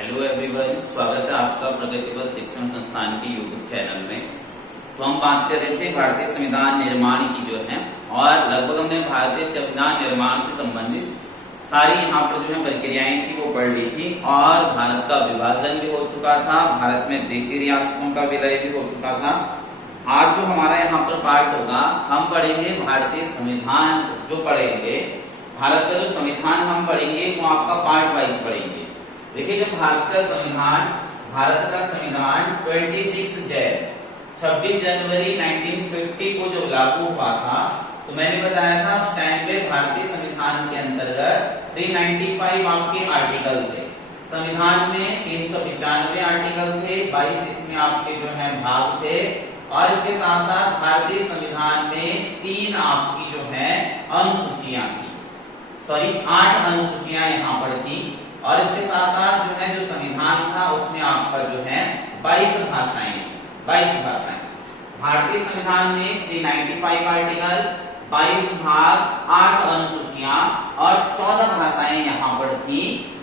Hello everyone, स्वागत है आपका प्रगतिपथ शिक्षण संस्थान के यूट्यूब चैनल में। तो हम बात कर रहे थे भारतीय संविधान निर्माण की जो है, और लगभग हमने भारतीय संविधान निर्माण से संबंधित सारी यहाँ पर जो है प्रक्रियाएं थी वो पढ़ ली थी, और भारत का विभाजन भी हो चुका था, भारत में देशी रियासतों का विलय भी हो चुका था। आज जो हमारा यहाँ पर पार्ट होगा, हम पढ़ेंगे भारतीय संविधान। जो पढ़ेंगे भारत का जो संविधान हम पढ़ेंगे वो आपका पार्ट वाइज पढ़ेंगे। देखिए, जब भारत का संविधान 26 जनवरी 1950 को जो लागू हुआ था, तो मैंने बताया था उस टाइम पे भारतीय संविधान के अंतर्गत 395 आपके आर्टिकल थे। संविधान में 395 आर्टिकल थे, 22 इसमें आपके जो है भाग थे, और इसके साथ साथ भारतीय संविधान में 3 आपकी जो है अनुसूचियां थी, 8 अनुसूचियां यहाँ पर थी। और इसके साथ साथ जो है जो संविधान था उसमें आपका जो है 22 भाषाएं। भारतीय संविधान में 395 आर्टिकल, 22 भाग, 8 अनुसूचियां और 14 भाषाएं यहाँ पर थी।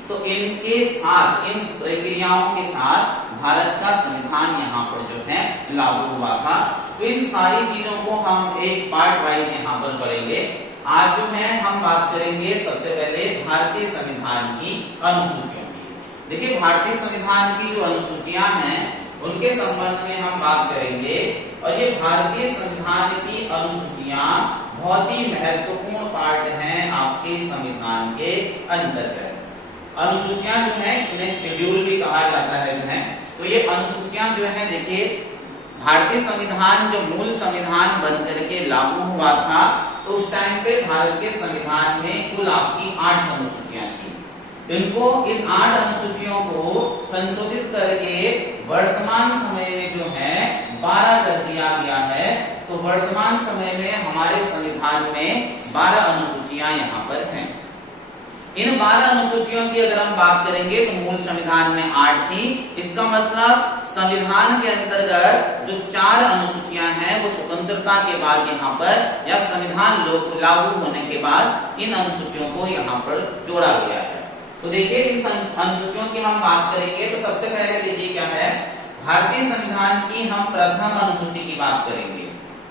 तो इनके साथ, इन प्रक्रियाओं के साथ भारत का संविधान यहाँ पर जो है लागू हुआ था। तो इन सारी चीजों को हम एक पार्ट वाइज यहाँ पर पढ़ेंगे। आज जो है हम बात करेंगे सबसे पहले भारतीय संविधान की अनुसूचियों की। देखिए, भारतीय संविधान की जो अनुसूचियां हैं उनके संबंध में हम बात करेंगे, और ये भारतीय संविधान की अनुसूचियां बहुत ही महत्वपूर्ण पार्ट हैं आपके संविधान के अंतर्गत। अनुसूचियां जो है इन्हें शेड्यूल भी कहा जाता है जो है। तो ये अनुसूचियां जो है, देखिए, भारतीय संविधान जब मूल संविधान बन करके लागू हुआ था तो उस टाइम पे भारत के संविधान में कुल आपकी 8 अनुसूचियां थी। इन 8 अनुसूचियों को संशोधित करके वर्तमान समय में जो है 12 कर दिया गया है। तो वर्तमान समय में हमारे संविधान में 12 अनुसूचियां यहाँ पर हैं। इन 12 अनुसूचियों की अगर हम बात करेंगे तो मूल संविधान में 8 थी। इसका मतलब संविधान के अंतर्गत जो 4 अनुसूचियां हैं वो स्वतंत्रता के बाद यहाँ पर, या संविधान लागू होने के बाद इन अनुसूचियों को यहाँ पर जोड़ा गया है। तो देखिए, इन अनुसूचियों की हम बात करेंगे तो सबसे पहले देखिए क्या है, भारतीय संविधान की हम प्रथम अनुसूची की बात करेंगे।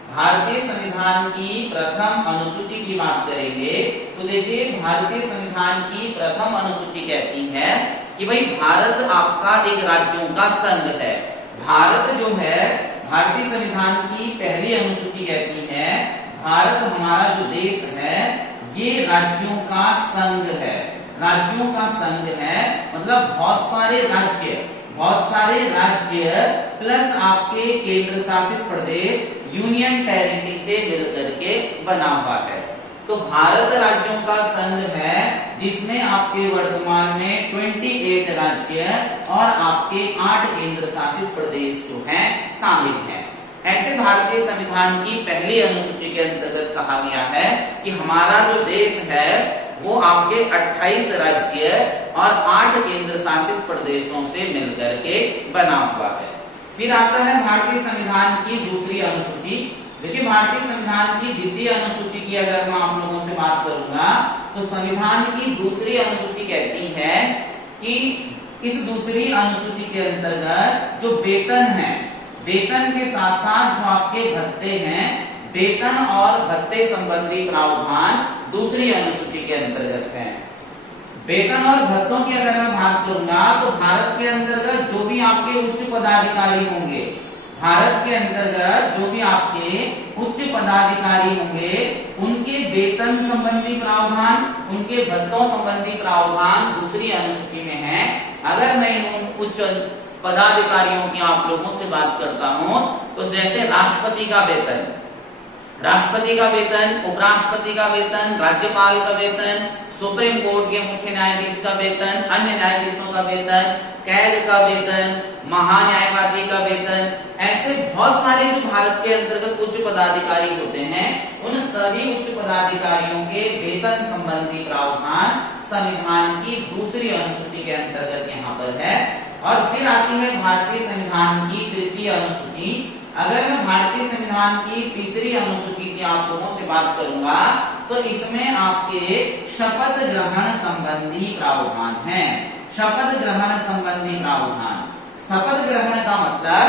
भारतीय संविधान की प्रथम अनुसूची की बात करेंगे तो देखिए, भारतीय संविधान की प्रथम अनुसूची कहती है कि भाई भारत आपका एक राज्यों का संघ है। भारत जो है, भारतीय संविधान की पहली अनुसूची कहती है भारत हमारा जो देश है ये राज्यों का संघ है। राज्यों का संघ है मतलब बहुत सारे राज्य प्लस आपके केंद्र शासित प्रदेश, यूनियन टेरिटरी से मिलकर के बना हुआ है। तो भारत राज्यों का संघ है जिसमें आपके वर्तमान में 28 राज्य और आपके 8 केंद्र शासित प्रदेश जो हैं शामिल हैं। ऐसे भारतीय संविधान की पहली अनुसूची के अंतर्गत कहा गया है कि हमारा जो देश है वो आपके 28 राज्य और 8 केंद्र शासित प्रदेशों से मिलकर के बना हुआ है। फिर आता है भारतीय संविधान की दूसरी अनुसूची। देखिए, भारतीय संविधान की द्वितीय अनुसूची की अगर मैं आप लोगों से बात करूंगा तो संविधान की दूसरी अनुसूची कहती है कि इस दूसरी अनुसूची के अंतर्गत जो वेतन है, वेतन के साथ साथ जो आपके भत्ते हैं, वेतन और भत्ते संबंधी प्रावधान दूसरी अनुसूची के अंतर्गत है। वेतन और भत्तों की अगर मैं बात करूंगा तो भारत के अंतर्गत जो भी आपके उच्च पदाधिकारी होंगे, भारत के अंतर्गत जो भी आपके उच्च पदाधिकारी होंगे उनके वेतन संबंधी प्रावधान, उनके भत्तों संबंधी प्रावधान दूसरी अनुसूची में है। अगर मैं इन उच्च पदाधिकारियों की आप लोगों से बात करता हूं तो जैसे राष्ट्रपति का वेतन, उपराष्ट्रपति का वेतन, राज्यपाल का वेतन, सुप्रीम कोर्ट के मुख्य न्यायाधीश का वेतन, अन्य न्यायाधीशों का वेतन, कैग का वेतन, महान्यायवादी का वेतन, ऐसे बहुत सारे जो भारत के अंतर्गत उच्च पदाधिकारी होते हैं उन सभी उच्च पदाधिकारियों के वेतन संबंधी प्रावधान संविधान की दूसरी अनुसूची के अंतर्गत यहाँ पर है। और फिर आती है भारतीय संविधान की तृतीय अनुसूची। अगर मैं भारतीय संविधान की तीसरी अनुसूची की आप लोगों से बात करूंगा तो इसमें आपके शपथ ग्रहण संबंधी प्रावधान हैं। शपथ ग्रहण संबंधी प्रावधान। शपथ ग्रहण का मतलब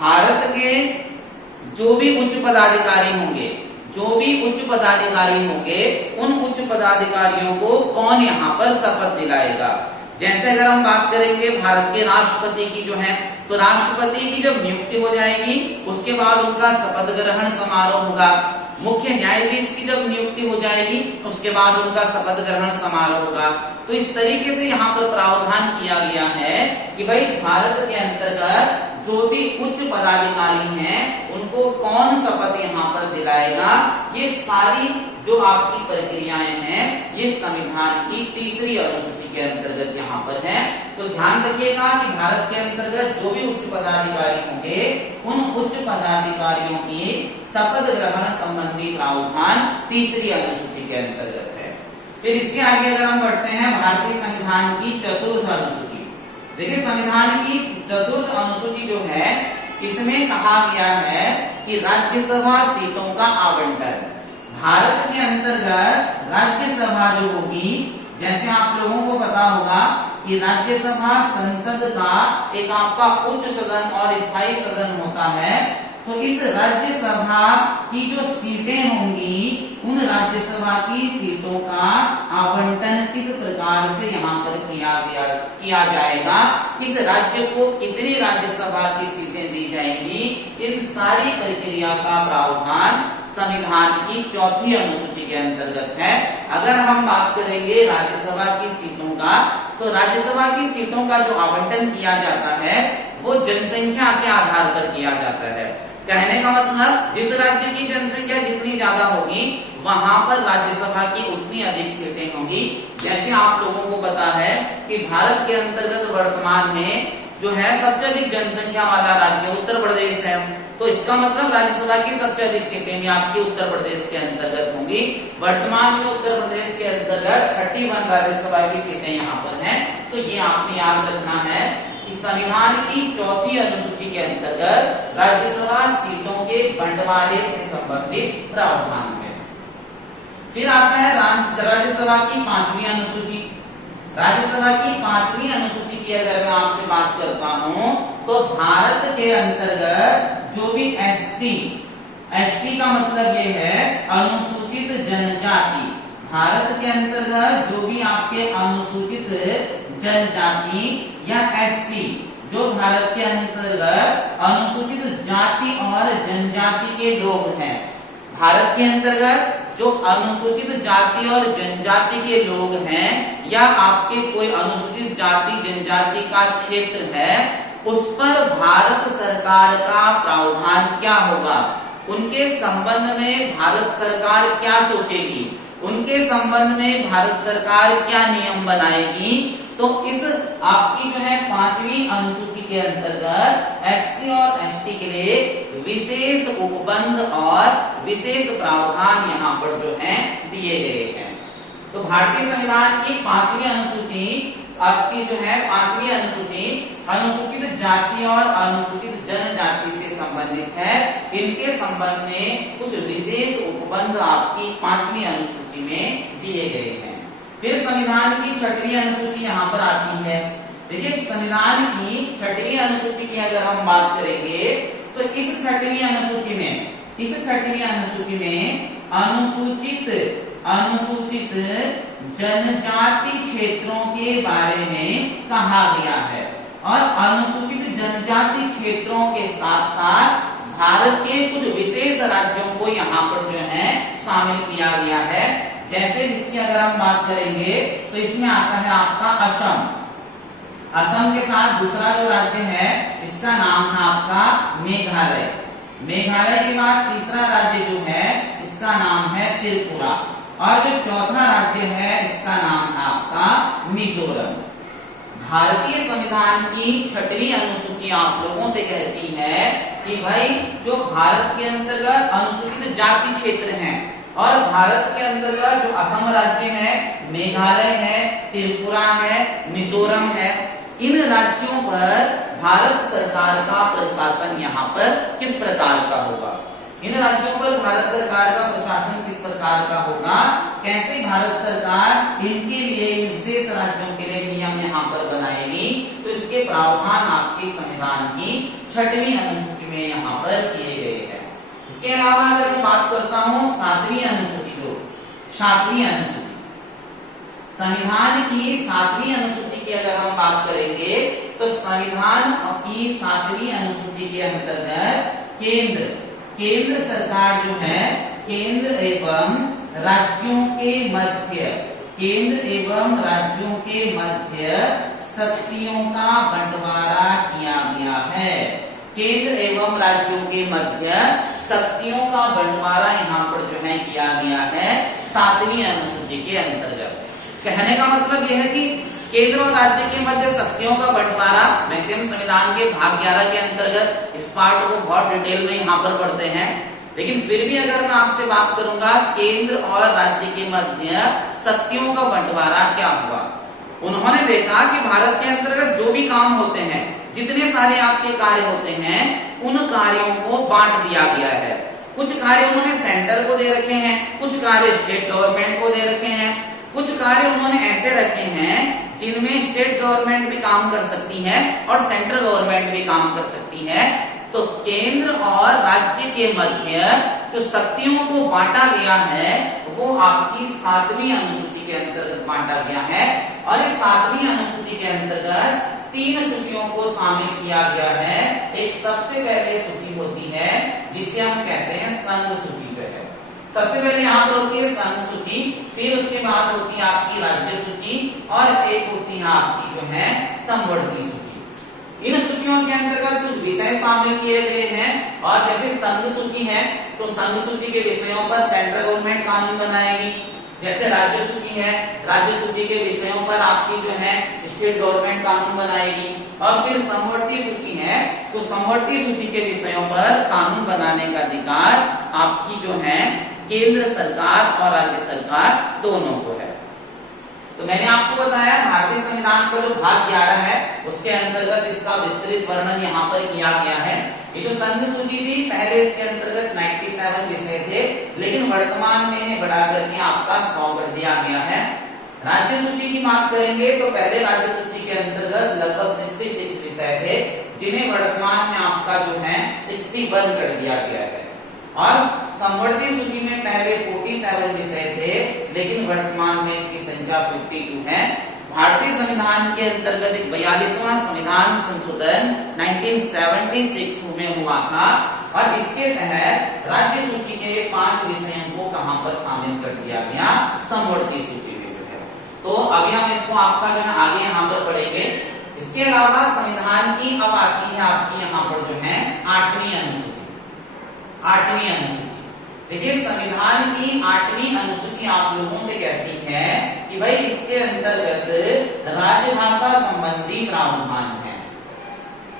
भारत के जो भी उच्च पदाधिकारी होंगे, उन उच्च पदाधिकारियों को कौन यहाँ पर शपथ दिलाएगा। जैसे अगर हम बात करेंगे भारत के राष्ट्रपति की जो है, तो राष्ट्रपति की जब नियुक्ति हो जाएगी उसके बाद उनका शपथ ग्रहण समारोह होगा। मुख्य न्यायाधीश की जब नियुक्ति हो जाएगी उसके बाद उनका शपथ ग्रहण समारोह होगा। तो इस तरीके से यहाँ पर प्रावधान किया गया है कि भाई भारत के अंतर्गत जो भी उच्च पदाधिकारी हैं उनको कौन शपथ यहाँ पर दिलाएगा, ये सारी जो आपकी प्रक्रियाएं हैं ये संविधान की तीसरी अनुसूची के अंतर्गत यहाँ पर है। तो ध्यान रखिएगा कि भारत के अंतर्गत जो भी उच्च पदाधिकारी होंगे उन उच्च पदाधिकारियों की शपथ ग्रहण संबंधी प्रावधान तीसरी अनुसूची के अंतर्गत है। फिर इसके आगे अगर हम बढ़ते हैं भारतीय संविधान की चतुर्थ अनुसूची। देखिए संविधान की चतुर्थ अनुसूची जो है इसमें कहा गया है कि राज्यसभा सीटों का आवंटन। भारत के अंतर्गत राज्यसभा जो होगी, जैसे आप लोगों को पता होगा कि राज्यसभा संसद का एक आपका उच्च सदन और स्थायी सदन होता है। तो इस राज्यसभा की जो सीटें होंगी उन राज्यसभा की सीटों का आवंटन किस प्रकार से यहाँ पर किया जाएगा, किस राज्य को कितनी राज्यसभा की सीटें दी जाएंगी, इन सारी प्रक्रिया का प्रावधान संविधान की चौथी अनुसूची के अंतर्गत है। अगर हम बात करेंगे राज्यसभा की सीटों का, तो राज्यसभा की सीटों का जो आवंटन किया जाता है वो जनसंख्या के आधार पर किया जाता है। कहने का मतलब जिस राज्य की जनसंख्या जितनी ज्यादा होगी वहां पर राज्यसभा की उतनी अधिक सीटें होंगी। जैसे आप लोगों को पता है कि भारत के अंतर्गत वर्तमान में जो है सबसे अधिक जनसंख्या वाला राज्य उत्तर प्रदेश है। तो इसका मतलब राज्यसभा की सबसे अधिक सीटें भी आपकी उत्तर प्रदेश के अंतर्गत होंगी। वर्तमान में उत्तर प्रदेश के अंतर्गत 31 राज्यसभा की सीटें यहाँ पर हैं। तो ये आपने याद रखना है कि संविधान की चौथी अनुसूची के अंतर्गत राज्यसभा सीटों के बंटवारे से संबंधित प्रावधान है। फिर आता है राज्यसभा की पांचवी अनुसूची। राज्यसभा की पांचवी अनुसूची की अगर मैं आपसे बात करता हूं तो भारत के अंतर्गत जो भी एसटी का मतलब ये है अनुसूचित जनजाति। भारत के अंतर्गत जो भी आपके अनुसूचित जनजाति या एसटी, जो भारत के अंतर्गत अनुसूचित जाति और जनजाति के लोग हैं, भारत के अंतर्गत जो अनुसूचित जाति और जनजाति के लोग हैं या आपके कोई अनुसूचित जाति जनजाति का क्षेत्र है, उस पर भारत सरकार का प्रावधान क्या होगा, उनके संबंध में भारत सरकार क्या सोचेगी, उनके संबंध में भारत सरकार क्या नियम बनाएगी। तो इस आपकी जो है पांचवी अनुसूची के अंतर्गत एससी और एसटी के लिए विशेष उपबंध और विशेष प्रावधान यहाँ पर जो है दिए गए हैं। तो भारतीय संविधान की पांचवी अनुसूची आपकी जो है पांचवी अनुसूची अनुसूचित जाति और अनुसूचित जनजाति से संबंधित है। इनके संबंध में कुछ विशेष उपबंध आपकी पांचवी अनुसूची में दिए गए हैं। फिर संविधान की छठवीं अनुसूची यहाँ पर आती है। देखिए संविधान की छठवीं अनुसूची की अगर हम बात करेंगे तो इस छठवीं अनुसूची में अनुसूचित जनजाति क्षेत्रों के बारे में कहा गया है और अनुसूचित जनजाति क्षेत्रों के साथ साथ भारत के कुछ विशेष राज्यों को यहाँ पर जो है शामिल किया गया है। जैसे जिसकी अगर हम बात करेंगे तो इसमें आता है आपका असम। असम के साथ दूसरा जो राज्य है इसका नाम है आपका मेघालय। मेघालय के बाद तीसरा राज्य जो है इसका नाम है त्रिपुरा और जो चौथा राज्य है इसका नाम है आपका मिजोरम। भारतीय संविधान की छठवीं अनुसूची आप लोगों से कहती है कि भाई जो भारत के अंतर्गत अनुसूचित जाति क्षेत्र हैं और भारत के अंतर्गत जो असम राज्य है, मेघालय है, त्रिपुरा है, मिजोरम है, इन राज्यों पर भारत सरकार का प्रशासन यहाँ पर किस प्रकार का होगा, इन राज्यों पर भारत सरकार का प्रशासन किस प्रकार का होगा, कैसे भारत सरकार इनके लिए विशेष राज्यों के लिए नियम यहाँ यहाँ पर बनाएगी तो इसके प्रावधान आपके संविधान की 6वीं अनुसूची में यहाँ पर किए गए हैं। इसके अलावा अगर मैं बात करता हूँ 7वीं अनुसूची, तो 7वीं अनुसूची, संविधान की 7वीं अनुसूची की अगर हम बात करेंगे तो संविधान की 7वीं अनुसूची के अंतर्गत केंद्र सरकार जो है केंद्र एवं राज्यों के मध्य शक्तियों का बंटवारा किया गया है। केंद्र एवं राज्यों के मध्य शक्तियों का बंटवारा यहाँ पर जो है किया गया है 7वीं अनुसूची के अंतर्गत। कहने का मतलब यह है कि केंद्र और राज्य के मध्य शक्तियों का बंटवारा मैक्सिमम संविधान के भाग 11 के अंतर्गत, इस पार्ट को बहुत डिटेल में यहाँ पर पढ़ते हैं, लेकिन फिर भी अगर मैं आपसे बात करूंगा केंद्र और राज्य के मध्य शक्तियों का बंटवारा क्या हुआ, उन्होंने देखा कि भारत के अंतर्गत जो भी काम होते हैं, जितने सारे आपके कार्य होते हैं, उन कार्यों को बांट दिया गया है। कुछ कार्य उन्होंने सेंटर को दे रखे हैं, कुछ कार्य स्टेट गवर्नमेंट को दे रखे हैं, कुछ कार्य उन्होंने ऐसे रखे हैं जिनमें स्टेट गवर्नमेंट भी काम कर सकती है और सेंट्रल गवर्नमेंट भी काम कर सकती है। तो केंद्र और राज्य के मध्य जो शक्तियों को बांटा गया है वो आपकी 7वीं अनुसूची के अंतर्गत बांटा गया है। और इस 7वीं अनुसूची के अंतर्गत 3 सूचियों को शामिल किया गया है। एक सबसे पहले सूची होती है जिसे हम कहते हैं संघ सूची जो है, सबसे पहले यहाँ पर होती है संघ सूची, फिर उसके बाद होती है आपकी राज्य सूची और एक होती है आपकी जो है समवर्ती सूची। इन सूचियों के अंतर्गत कुछ विषय शामिल किए गए हैं और जैसे संघ सूची है तो संघ सूची के विषयों पर सेंट्रल गवर्नमेंट कानून बनाएगी। जैसे राज्य सूची है, राज्य सूची के विषयों पर आपकी जो है स्टेट गवर्नमेंट कानून बनाएगी। और फिर समवर्ती सूची है तो समवर्ती सूची के विषयों पर कानून बनाने का अधिकार आपकी जो है केंद्र सरकार और राज्य सरकार दोनों को है। तो मैंने आपको बताया भारतीय संविधान का जो भाग 11 है उसके अंतर्गत इसका विस्तृत वर्णन यहाँ पर किया गया है। ये जो संघ सूची थी पहले इसके अंतर्गत 97 विषय थे, लेकिन वर्तमान में इन्हें बढ़ा करके आपका 100 कर दिया गया है। राज्य सूची की बात करेंगे तो पहले राज्य सूची के अंतर्गत लगभग 66 विषय थे, जिन्हें वर्तमान में आपका जो है 61 कर दिया गया है। और समवर्ती सूची में पहले 47 विषय थे, लेकिन वर्तमान में इनकी संख्या 52 है। भारतीय संविधान के अंतर्गत एक 42वां संविधान संशोधन 1976 में हुआ था और इसके तहत राज्य सूची के 5 विषयों को कहां पर शामिल कर दिया गया, समवर्ती सूची में जो है। तो अभी हम इसको आपका जो है आगे यहाँ पर पढ़ेंगे। इसके अलावा संविधान की अब आती है आपकी यहाँ पर जो है 8वीं अनुसूची। 8वीं अनुसूची, देखिए संविधान की 8वीं अनुसूची आप लोगों से कहती है कि भाई इसके अंतर्गत राजभाषा संबंधी प्रावधान है।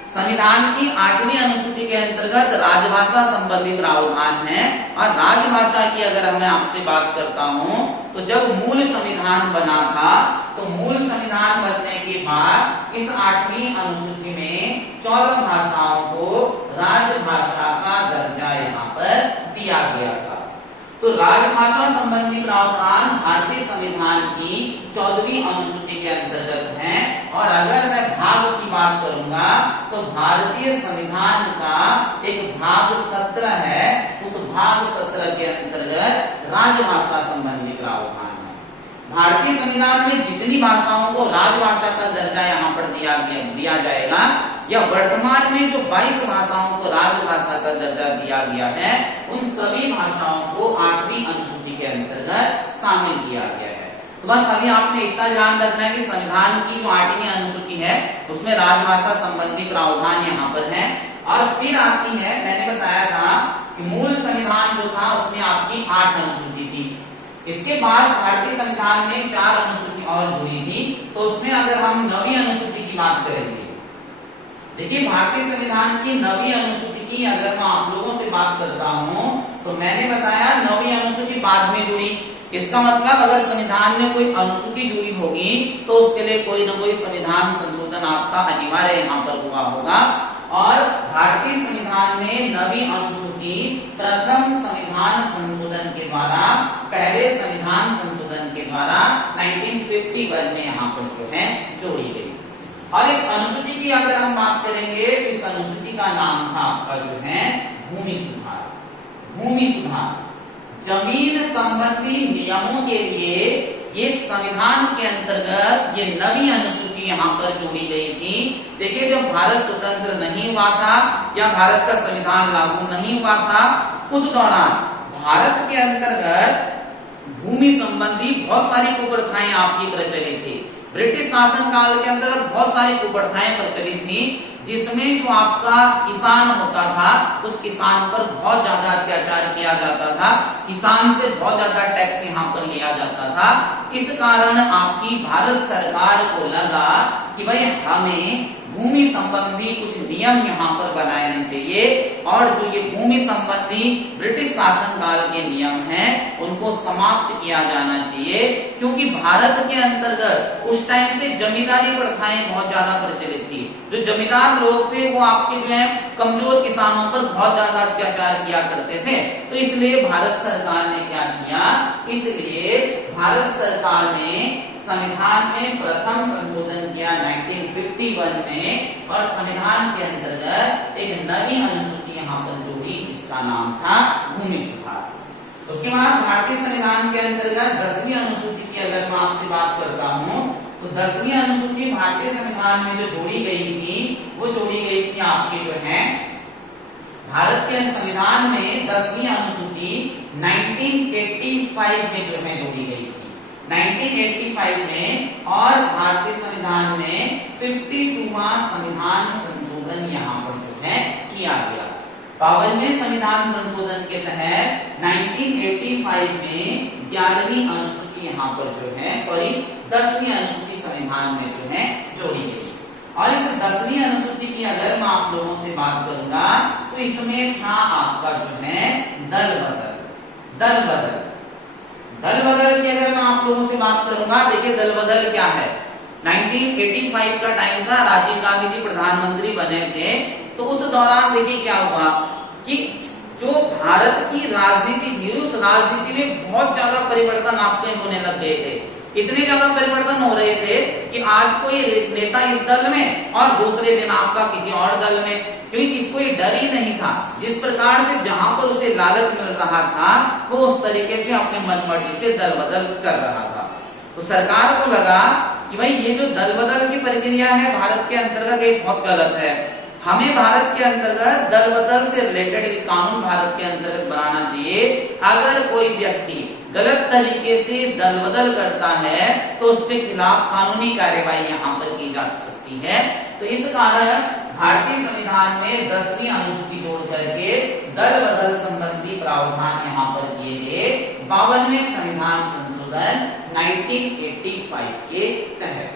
संविधान की 8वीं अनुसूची के अंतर्गत राजभाषा संबंधी प्रावधान है। और राजभाषा की अगर मैं आपसे बात करता हूं तो जब मूल संविधान बना था तो मूल संविधान बनने के बाद इस 8वीं अनुसूची में 14 भाषाओं को राजभाषा का दर्जा यहाँ पर दिया गया था। तो राजभाषा संबंधी प्रावधान भारतीय संविधान की 14वीं अनुसूची के अंतर्गत है। और अगर मैं भाग की बात करूंगा तो भारतीय संविधान का एक भाग 17 है, उस भाग 17 के अंतर्गत राजभाषा संबंधी प्रावधान है। भारतीय संविधान में जितनी भाषाओं को राजभाषा का दर्जा यहाँ पर दिया जाएगा, या वर्तमान में जो 22 भाषाओं को राजभाषा का दर्जा दिया गया है, उन सभी भाषाओं को 8वीं अनुसूची के अंतर्गत शामिल किया गया है। तो बस अभी आपने इतना ध्यान रखना है कि संविधान की जो 8वीं अनुसूची है उसमें राजभाषा संबंधी प्रावधान यहाँ पर है। और फिर आती है, मैंने बताया था कि मूल संविधान जो था उसमें आपकी 8 अनुसूची थी। इसके बाद भारतीय संविधान में 4 अनुसूची और जुड़ी थी। तो उसमें अगर हम 9वीं अनुसूची की बात करेंगे, देखिए भारतीय संविधान की 9वीं अनुसूची की अगर मैं आप लोगों से बात करता हूं तो मैंने बताया 9वीं अनुसूची बाद में जुड़ी। इसका मतलब अगर संविधान में कोई अनुसूची जुड़ी होगी तो उसके लिए कोई ना कोई संविधान संशोधन आपका अनिवार्य यहाँ पर हुआ होगा। और भारतीय संविधान में 9वीं अनुसूची प्रथम संविधान संशोधन के द्वारा, पहले संविधान संशोधन के द्वारा 1951 में यहाँ पर जो है जोड़ी गई। और इस अनुसूची की अगर हम बात करेंगे तो इस अनुसूची का नाम था आपका जो है भूमि सुधार। भूमि सुधार जमीन संबंधी नियमों के लिए ये संविधान के अंतर्गत ये नवी अनुसूची यहाँ पर जोड़ी गई थी। देखिए जब भारत स्वतंत्र नहीं हुआ था या भारत का संविधान लागू नहीं हुआ था, उस दौरान भारत के अंतर्गत भूमि संबंधी बहुत सारी कुप्रथाएं आपकी प्रचलित थी। ब्रिटिश शासन काल के अंतर्गत बहुत सारी कुप्रथाएं प्रचलित थी, जिसमें जो आपका किसान होता था उस किसान पर बहुत ज्यादा अत्याचार किया जाता था, किसान से बहुत ज्यादा टैक्स यहाँ पर लिया जाता था। इस कारण आपकी भारत सरकार को लगा कि भाई हमें भूमि संबंधी कुछ नियम यहाँ पर बनाने चाहिए और जो ये भूमि संबंधी ब्रिटिश शासन काल के नियम हैं उनको समाप्त किया जाना चाहिए, क्योंकि भारत के अंतर्गत उस टाइम पे जमींदारी प्रथाएं बहुत ज्यादा प्रचलित थी। जो जमींदार लोग थे वो आपके जो है कमजोर किसानों पर बहुत ज्यादा अत्याचार किया करते थे। तो इसलिए भारत सरकार ने क्या किया, इसलिए भारत सरकार ने संविधान में प्रथम संशोधन किया 1951 में और संविधान के अंतर्गत एक नई अनुसूची यहाँ पर जोड़ी, इसका नाम था भूमि सुधार। उसके बाद भारतीय संविधान के अंतर्गत 10वीं अनुसूची की अगर मैं आपसे बात करता हूँ तो 10वीं अनुसूची भारतीय संविधान में जो जोड़ी गई थी वो जोड़ी गई थी आपके जो है भारत के संविधान में 10वीं अनुसूची 1985 में जो है जोड़ी गई थी 1985 में, और भारतीय संविधान में 52वां संविधान संशोधन यहाँ पर जो है किया गया। 52वें संविधान संशोधन के तहत 1985 में 11वीं अनुसूची यहाँ पर जो है 10वीं अनुसूची संविधान में जो है जोड़ी गई। और इस 10वीं अनुसूची की अगर मैं आप लोगों से बात करूंगा तो इसमें था आपका जो है दल बदल। दल बदल दल बदल की अगर मैं आप लोगों से बात करूंगा, देखिए दल बदल क्या है। 1985 का टाइम था, राजीव गांधी जी प्रधानमंत्री बने थे, तो उस दौरान देखिए क्या हुआ कि जो भारत की राजनीति थी उस राजनीति में बहुत ज्यादा परिवर्तन आपके होने लग गए थे। इतने ज्यादा परिवर्तन हो रहे थे कि आज कोई नेता इस दल में और दूसरे दिन आपका किसी और दल में, क्योंकि किसको ये डर ही नहीं था। जिस प्रकार से जहां पर उसे लालच मिल रहा था वो उस तरीके से अपने मनमर्जी से दल बदल कर रहा था। तो सरकार को लगा कि भाई ये जो दल बदल की प्रक्रिया है भारत के अंतर्गत एक बहुत गलत है, हमें भारत के अंतर्गत दल बदल से रिलेटेड एक कानून भारत के अंतर्गत बनाना चाहिए। अगर कोई व्यक्ति गलत तरीके से दल बदल करता है तो उसके खिलाफ कानूनी कार्यवाही यहाँ पर की जा सकती है। तो इस कारण भारतीय संविधान में 10वीं अनुसूची जोड़ करके दल बदल संबंधी प्रावधान यहाँ पर किए गए 52वें संविधान संशोधन 1985 के तहत।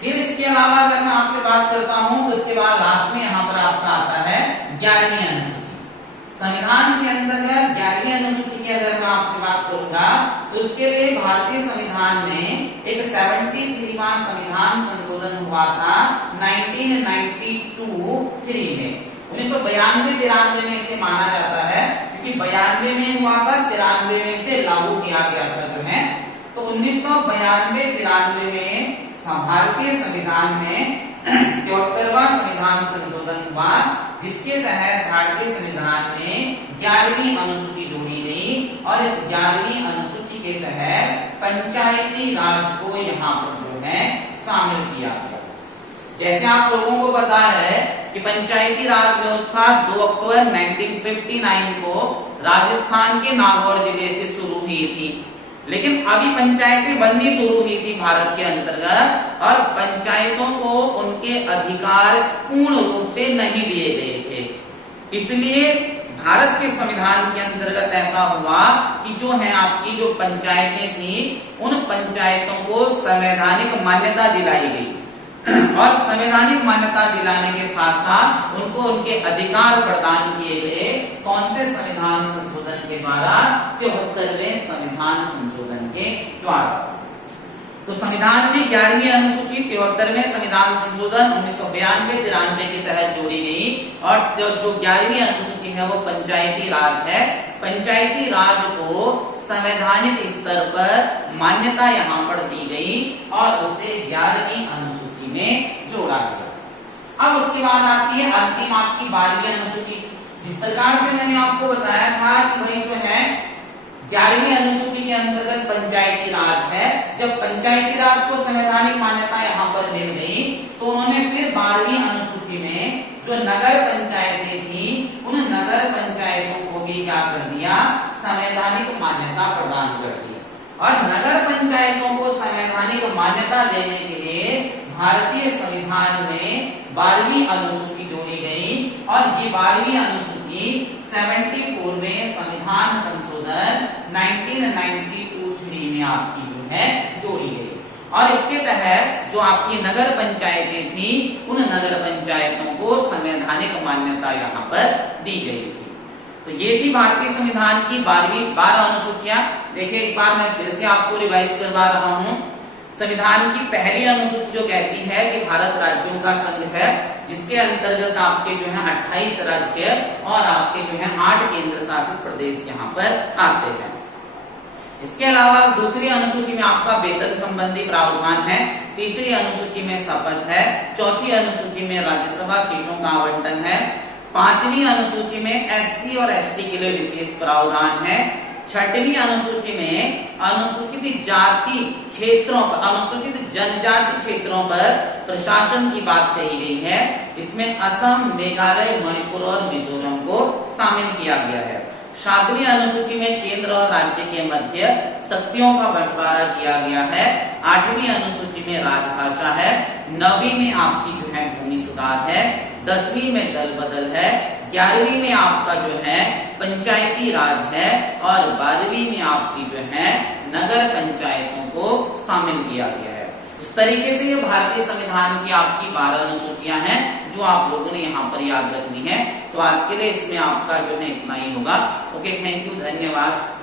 फिर इसके अलावा अगर मैं आपसे बात करता हूं तो इसके बाद लास्ट में यहाँ पर आपका आता है 11वीं अनुसूची। संविधान के अंतर्गत 11वीं अनुसूची की अगर मैं आपसे बात करूंगा तो उसके लिए भारतीय संविधान में एक 73वां संविधान संशोधन हुआ था 1992-3 में। 1992-93 में इसे माना जाता है, क्योंकि 92 में हुआ था, 93 में इसे लागू किया गया था जो है। तो 1992-93 में भारतीय संविधान में 73वां संविधान संशोधन हुआ, जिसके तहत भारतीय संविधान में 11वीं अनुसूची जोड़ी गई और इस 11वीं अनुसूची के तहत पंचायती राज को यहाँ पर जो है शामिल किया गया। जैसे आप लोगों को पता है कि पंचायती राज व्यवस्था 2 अक्टूबर 1959 को राजस्थान के नागौर जिले से शुरू हुई थी, लेकिन अभी पंचायतें बननी शुरू हुई थी भारत के अंतर्गत और पंचायतों को उनके अधिकार पूर्ण रूप से नहीं दिए गए थे। इसलिए भारत के संविधान के अंतर्गत ऐसा हुआ कि जो है आपकी जो पंचायतें थी उन पंचायतों को संवैधानिक मान्यता दिलाई गई और संवैधानिक मान्यता दिलाने के साथ साथ उनको उनके अधिकार प्रदान किए गए। कौन से संविधान संशोधन के द्वारा? 73वें संविधान संशोधन के द्वारा। तो संविधान में 11वीं अनुसूची 73वें संविधान संशोधन 1992-93 के तहत जोड़ी गई और जो 11वीं अनुसूची है वो पंचायती राज है। पंचायती राज को संवैधानिक स्तर पर मान्यता यहाँ पर दी गई और उसे 11वीं अनुसूची अनुसूची में जोड़ा गया। अब उसके बाद आती है अंतिम आपकी 12वीं अनुसूची। जिस प्रकार से मैंने आपको बताया था कि भाई जो है 11वीं अनुसूची के अंतर्गत पंचायती राज है, जब पंचायती राज को संवैधानिक मान्यता यहाँ पर मिल गई तो उन्होंने फिर 12वीं अनुसूची में जो नगर पंचायतें थी उन नगर पंचायतों को भी क्या कर दिया, संवैधानिक मान्यता प्रदान कर दी। और नगर पंचायतों को संवैधानिक मान्यता देने के लिए भारतीय संविधान में 12वीं अनुसूची जोड़ी गई और ये 12वीं अनुसूची 74वें संविधान संशोधन 1992 में आपकी जो है जोड़ी गई। और इसके तहत जो आपकी नगर पंचायतें थी उन नगर पंचायतों को संवैधानिक मान्यता यहाँ पर दी गई थी। तो ये थी भारतीय संविधान की 12 अनुसूचियां। देखिए एक बार मैं फिर से आपको रिवाइज करवा रहा हूँ। संविधान की पहली अनुसूची जो कहती है कि भारत राज्यों का संघ है, जिसके अंतर्गत आपके जो है 28 राज्य और आपके जो है 8 केंद्र शासित प्रदेश यहाँ पर आते हैं। इसके अलावा दूसरी अनुसूची में आपका वेतन संबंधी प्रावधान है, तीसरी अनुसूची में शपथ है, चौथी अनुसूची में राज्यसभा सीटों का आवंटन है, 5वीं अनुसूची में एससी और एसटी के लिए विशेष प्रावधान है, 6वीं अनुसूची में अनुसूचित जाति क्षेत्रों पर, अनुसूचित जनजाति क्षेत्रों पर प्रशासन की बात कही गई है। इसमें असम, मेघालय, मणिपुर और मिजोरम को शामिल किया गया है। 7वीं अनुसूची में केंद्र और राज्य के मध्य शक्तियों का बंटवारा किया गया है। 8वीं अनुसूची में राजभाषा है। 9वीं में आपकी जो है भूमि सुधार है। 10वीं में दल बदल है। 11वीं में आपका जो है पंचायती राज है और 12वीं में आपकी जो है नगर पंचायतों को शामिल किया गया है। इस तरीके से ये भारतीय संविधान की आपकी 12 अनुसूचियां हैं जो आप लोगों ने यहाँ पर याद रखनी है। तो आज के लिए इसमें आपका जो है इतना ही होगा। ओके, थैंक यू, धन्यवाद।